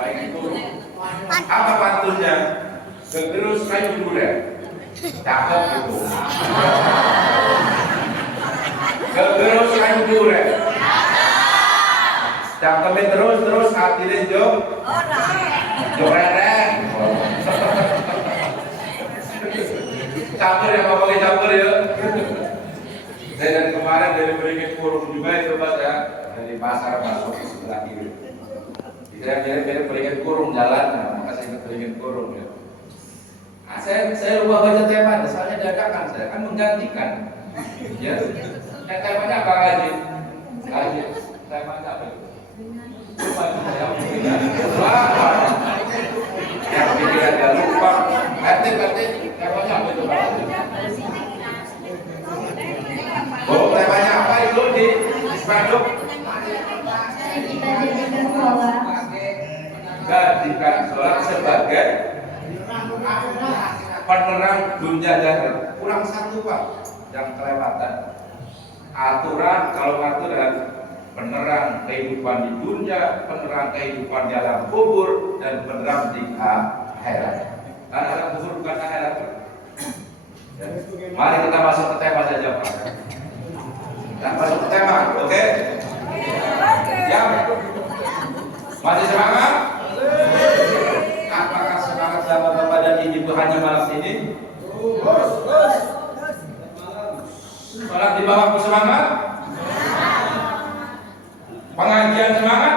baik itu apa pantunnya? Kegerus kayu duren. Cakep itu. Kegerus kayu duren. Cakepin terus hatinya jok. Joreren. Campur ya, ngomongin campur ya. Saya dari kemarin dari Beringin Kurung juga itu Pak ya, dari pasar masuk ke sebelah kiri. Saya dari Beringin Kurung jalan, maka saya ke Beringin Kurung ya. Nah, saya lupa baca temanya, soalnya dadakan saya kan menggantikan. Ya, temanya apa lagi? Lagi temanya apa? Lupa saya mungkin. Yang pikir agak lupa. Berarti temanya apa itu Pak? Oh, temanya apa itu di spanduk? Gantikan sholat sebagai penerang dunia dan kurang satu Pak yang kelewatan. Aturan kalau aturan penerang kehidupan di dunia, penerang kehidupan di alam kubur, dan penerang di akhirat. Karena alam kubur bukan akhirat. Ya. Mari kita masuk ke tema saja Pak. Kita masuk ke tema, oke? Ya. Masih semangat? Apakah semangat sahabat-sahabat dan ibu hanya malam ini? Sholat di bawah semangat? Pengajian semangat?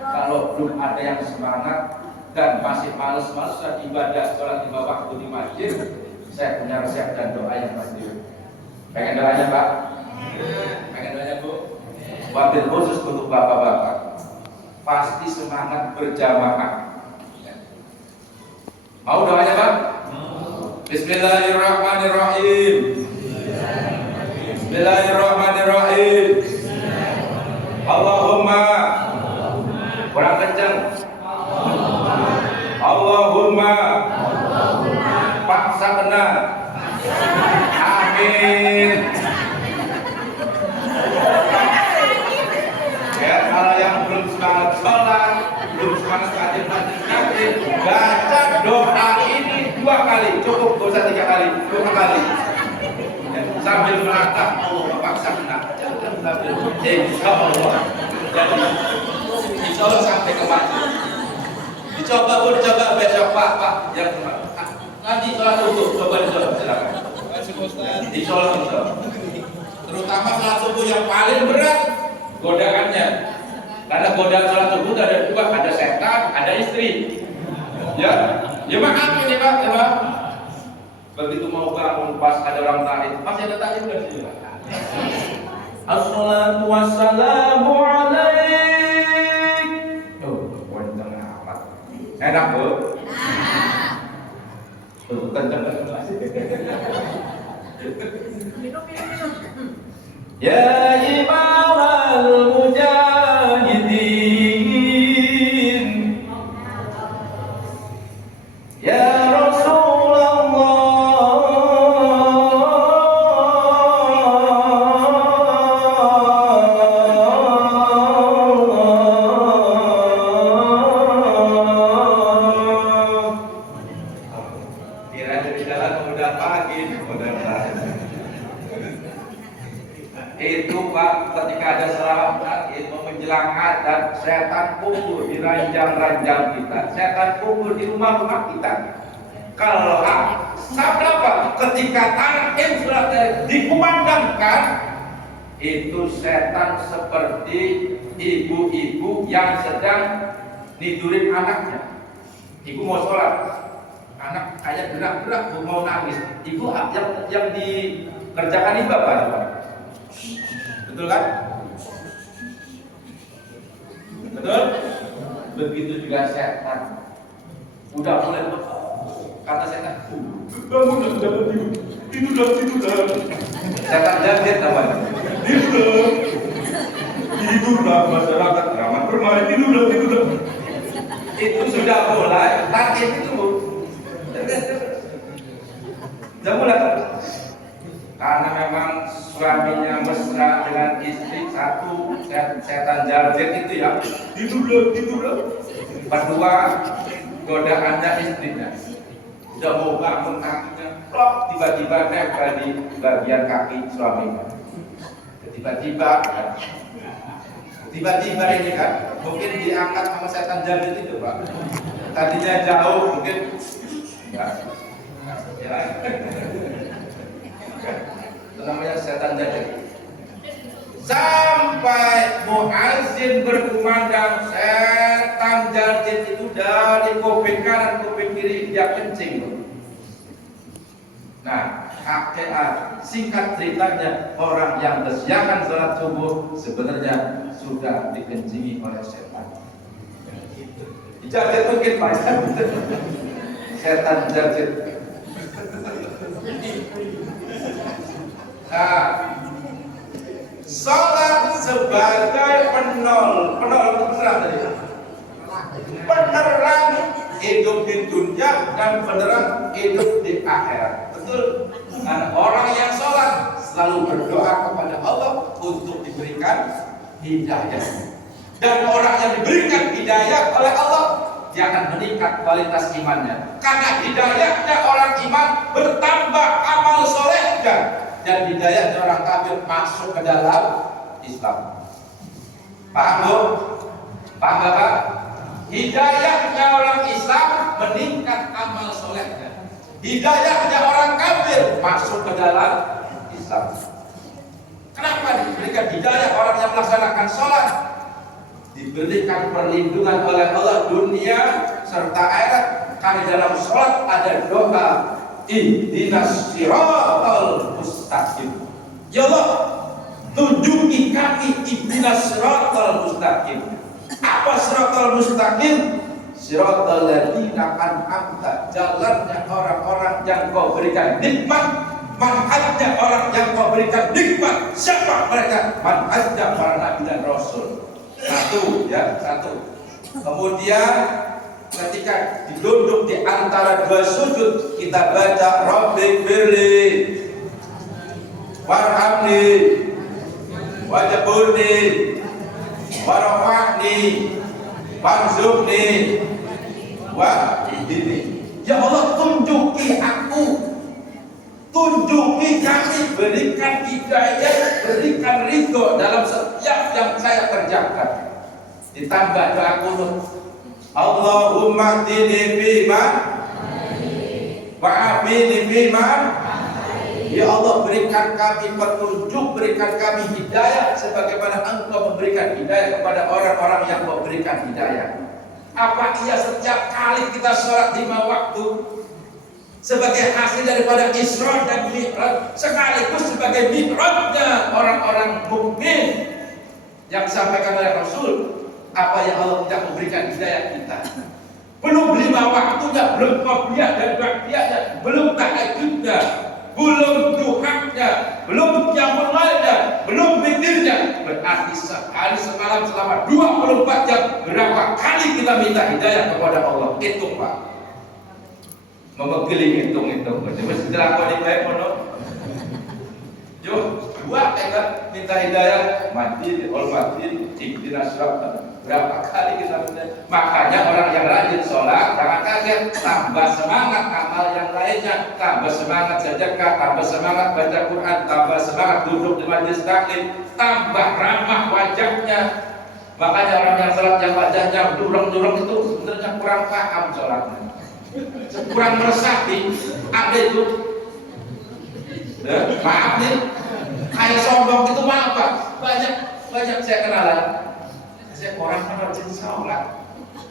Kalau belum ada yang semangat dan masih males-malesan ibadah sholat di bawah waktu di masjid, saya punya resep dan doa yang pasti. Pengen doanya Pak? Pengen doanya Bu? Wabil khusus untuk bapak-bapak, pasti semangat berjamaah. Mau doanya Pak? Bismillahirrahmanirrahim. Bismillahirrahmanirrahim. Allahumma, kurang kencang. Allahumma, paksa benar. Amin. Ya, kalau yang belum semangat sholat, belum semangat rajin, baca doa ini 2 kali, cukup, gak usah 3 kali, 2 kali. Ya, sambil menatap Allah paksa benar. Insya Allah. Jadi, insya Allah sampai ke masjid. Dicoba Bu, dicoba besok Pak, yang nanti sholat subuh, coba dicoba silakan. Insya Allah. Terutama sholat subuh yang paling berat godaannya. Karena godaan sholat subuh ada 2, ada setan, ada istri. Ya maaf ini Pak, ya Pak. Begitu mau bangun pas ada orang tahid, pasti ada tahid udah sini Pak. Assalatu wassalamu alaik. Oh, kenceng amat. Enak Bu? Tuh, kenceng. Ya Imam al-Mujahidin, ya itu Pak, ketika ada selawat itu menjelang adzan, setan kumpul di ranjang-ranjang kita, setan kumpul di rumah-rumah kita. Kalau sabda apa? Ketika ta'im sudah dikumandangkan, itu setan seperti ibu-ibu yang sedang nidurin anaknya. Ibu mau sholat, anak kayak gerak-gerak mau nangis. Ibu yang dikerjakan ibu apa? Betul kan? Betul? Begitu juga setan. Udah mulai kata setan, bangun sudah tidur. Setan jangkit namanya. Tidurlah masyarakat, ramah bermain, tidur. Itu sudah mulai target itu. Sudah mulai. Karena memang suaminya mesra dengan istri satu, setan jarjet itu ya, tidur. Kedua, godaannya istrinya. Udah mau bangun kakinya, plok, tiba-tiba nempel di bagian kaki suaminya. Tiba-tiba ini kan, mungkin diangkat sama setan jarjet itu Pak. Tadinya jauh, mungkin enggak. Ya. Itu namanya setan jarjet. Sampai muazzin berkumandang, setan jarjet itu dari kuping kanan kuping kiri dia kencing. Nah, singkat ceritanya, orang yang kesiangan sholat subuh sebenarnya sudah dikencingi oleh setan. Jarjet mungkin banyak. Setan jarjet. Nah, sholat sebagai penerang hidup di dunia dan penerang hidup di akhirat. Betul. Karena orang yang sholat selalu berdoa kepada Allah untuk diberikan hidayah. Dan orang yang diberikan hidayah oleh Allah, dia akan meningkat kualitas imannya. Karena hidayahnya orang iman bertambah amal solehnya, dan hidayahnya orang kafir masuk ke dalam Islam. Paham Bu? Paham Bapak? Hidayahnya orang Islam meningkat amal solehnya. Hidayahnya orang kafir masuk ke dalam Islam. Kenapa diberikan hidayah orang yang melaksanakan sholat? Diberikan perlindungan oleh Allah dunia serta akhirat. Karena dalam sholat ada doa ihdinas siratal mustaqim. Ya Allah, tunjuki kami ihdinas siratal mustaqim. Apa siratal mustaqim? Siratal ladzina an'amta, jalannya orang-orang yang Kau berikan nikmat. Manhajnya orang yang Kau berikan nikmat. Siapa mereka? Manhajnya para nabi dan rasul. Satu. Kemudian ketika duduk di antara dua sujud, kita baca Rabbi firli warhamni wajburni warafa'ni warzuqni wahdini. Ya Allah, tunjuki aku, tunjuki kami, berikan hidayah, berikan ridho dalam setiap yang saya kerjakan. Ditambah doa kunut, Allahumma hdini fiman wa'afini fiman. Ya Allah, berikan kami petunjuk, berikan kami hidayah sebagaimana Engkau memberikan hidayah kepada orang-orang yang Kau berikan hidayah. Apa iya setiap kali kita sholat 5 waktu sebagai hasil daripada Isra dan Mi'raj, sekaligus sebagai mi'rajnya orang-orang mukmin yang disampaikan oleh Rasul? Apa yang Allah tidak memberikan hidayah kita? Belum 5 waktunya, belum qobliyah dan ba'diyahnya, belum tahajudnya, belum duhanya, belum qiyamul lailnya, belum witirnya. Berarti sehari semalam selama 24 jam berapa kali kita minta hidayah kepada Allah? Hitung Pak. Memegeling hitung-hitung. Mesti dilakoni bae mono. Yo, dua kan minta hidayah, mati, hormati, ihdinas siratal. Berapa kali kita minta? Makanya orang yang rajin sholat jangan kaget, tambah semangat amal yang lainnya, tambah semangat sedekah, tambah semangat baca Quran, tambah semangat duduk di majelis taklim, tambah ramah wajahnya. Makanya orang yang sholat yang wajahnya durung-durung itu sebenarnya kurang paham sholatnya, kurang meresapi. Ada itu, maaf nih, kayak sombong itu maaf Pak. Banyak saya kenalan. Saya orang rajin sholat,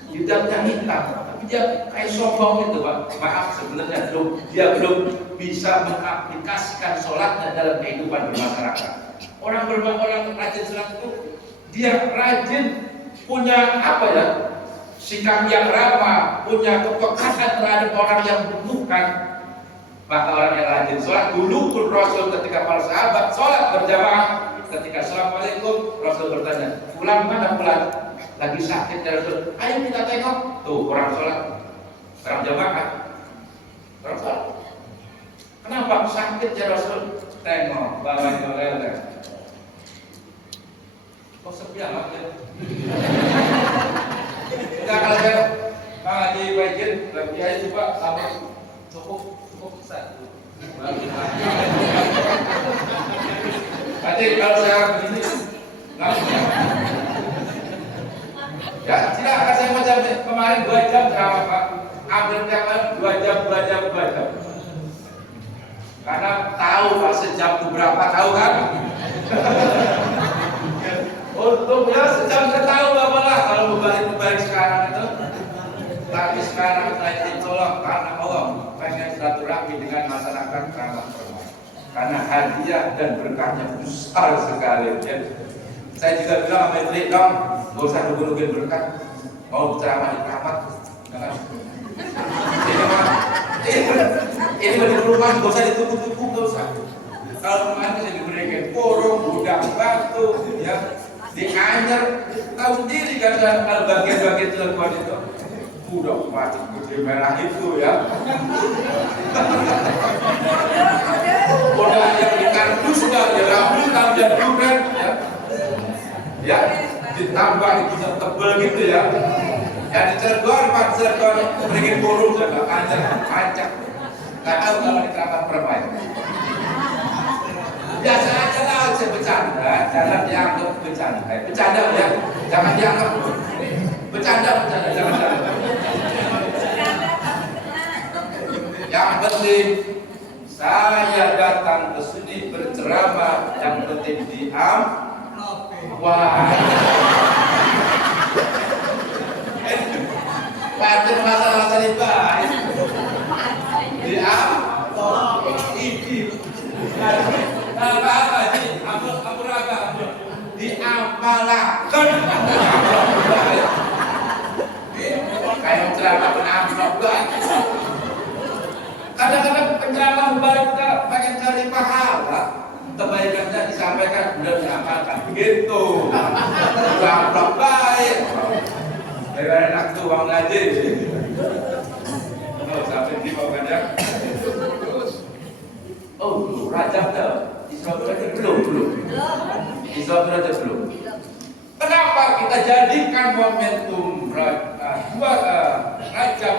hidupnya hitam, tapi dia kayak sombong itu Pak. Maaf, sebenarnya dia belum bisa mengaplikasikan sholatnya dalam kehidupan bermasyarakat. Orang rajin sholat itu dia rajin, punya apa ya, sikap yang ramah, punya kepekaan terhadap orang yang membutuhkan. Maka orang yang rajin sholat, dulu pun Rasul ketika para sahabat sholat berjamaah, ketika assalamualaikum, Rasul bertanya, pulang mana pulang? Lagi sakit ya Rasul. Ayo kita tengok. Tuh orang sholat, orang jamaah, orang sholat. Kenapa sakit ya Rasul? Tengok, bawahnya lele. Kok sepi amat ya? Enggak, kalau saya Kang Haji Baikin, lebih aja coba sama cukup besar. Nanti kalau saya begini, langsung ya, silakan saya macam kemarin 2 jam ceramah Pak. Ambil tiap 2 jam. Karena tahu Pak sejam itu berapa, tahu kan? Untuk ya sejam saya tahu Bapak lah kalau berbalik sekarang itu. Tapi sekarang saya ditolong karena Allah pengen silaturahmi dengan masyarakat Keramat Permai. Karena hadiah dan berkahnya besar sekali. Ya. Saya juga bilang sama istri, dong, nggak usah nunggu-nungguin berkah. Mau ceramah di Keramat, ini mau di perumahan, nggak usah ditunggu-tunggu, nggak usah. Kalau perumahan bisa diberikan porong, gudang batu, ya, dianyer, tahu sendiri kan kalau bagian-bagian Cilegon itu. Udah mati putih merah itu ya. Udah yang di kardus, udah di rambutan, dan durian ya. Ya, ditambah itu tebel gitu ya. Ya di Cilegon, Pak Cilegon berikin burung juga, kancak. Nggak tahu kalau di Keramat Permai. Biasa aja lah, saya bercanda, jangan dianggap bercanda. Bercanda ya, jangan dianggap bercanda, jangan. Yang penting saya datang ke sini berceramah, yang penting diam. Wah, paten masalah tadi baik. Diam. Ini. Apa sih? Ampun agak. Diamalkan. Kayak ceramah penampilan banget. Kadang-kadang penceramah baik kita pengen cari pahala, kebaikannya disampaikan sudah diamalkan begitu. Amplop baik. Dari anak tuh uang ngaji. Oh, sampai di bawah banyak. Oh, Rajab dah. Isra Rajab belum. Isra Rajab belum. Kenapa kita jadikan momentum Rajab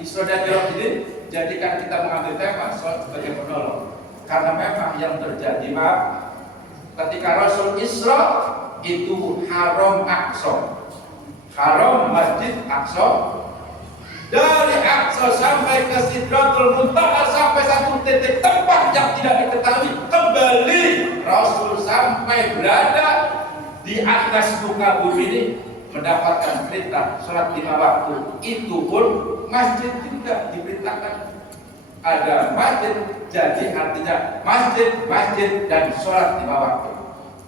Isra dan Mi'raj ini? Jadikan kita mengambil tema sholat sebagai penolong. Karena memang yang terjadi Pak, ketika Rasul Isra itu haram Aqsa, haram Masjid Aqsa. Dari Aqsa sampai ke Sidratul Muntaha, sampai satu titik tempat yang tidak diketahui, kembali Rasul sampai berada di atas muka bumi ini, mendapatkan perintah sholat 5 waktu. Itu pun masjid juga diperintahkan ada masjid, jadi artinya masjid dan sholat 5 waktu.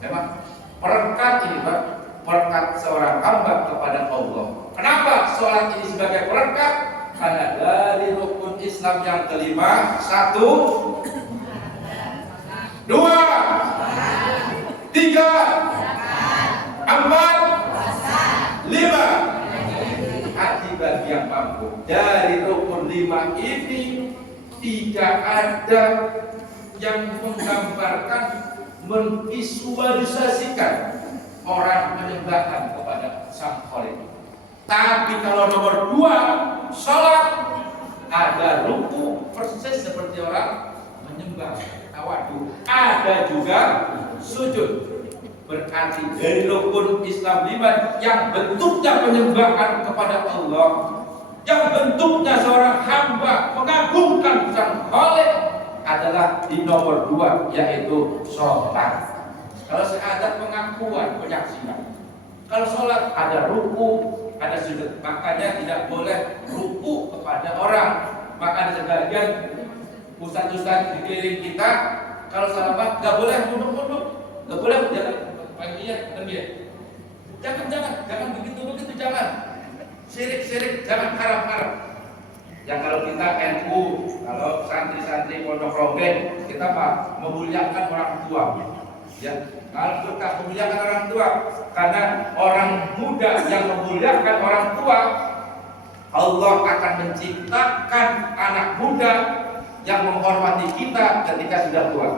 Memang perekat ini Pak, perekat seorang hamba kepada Allah. Kenapa sholat ini sebagai perekat? Karena dari rukun Islam yang kelima, 1, 2, 3, 4, 5. Haji bagi yang mampu. Dari rukun 5 ini tidak ada yang menggambarkan, memvisualisasikan orang menyembahkan kepada Sang Khalik. Tapi kalau nomor 2, sholat, ada ruku persis seperti orang menyembah tawadu. Ada juga sujud. Berarti dari rukun Islam 5 yang bentuknya penyembahan kepada Allah, yang bentuknya seorang hamba mengagungkan Sang Khalik, adalah di nomor 2, yaitu sholat. Kalau syahadat pengakuan, penyaksian. Kalau sholat ada ruku, ada sujud. Makanya tidak boleh ruku kepada orang. Maka ada sebagian ustaz-ustaz di keliling kita, kalau salamat nggak boleh nunduk-nunduk, nggak boleh jangan jangan begitu jangan. Sirik, jangan haram. Yang kalau kita NU, kalau santri-santri pondok ronggeng, kita memuliakan orang tua. Ya, kalau kita memuliakan orang tua, karena orang muda yang memuliakan orang tua, Allah akan menciptakan anak muda yang menghormati kita ketika sudah tua.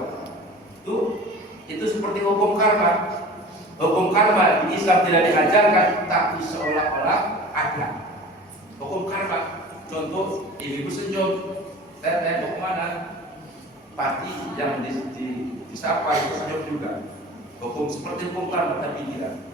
Itu seperti hukum karma. Hukum karma di Islam tidak diajarkan, tapi seolah-olah ada. Hukum karma, contoh ibu senjol, teteh mau kemana? Pati yang disapa itu senjol juga. Hukum seperti hukum karma tapi tidak.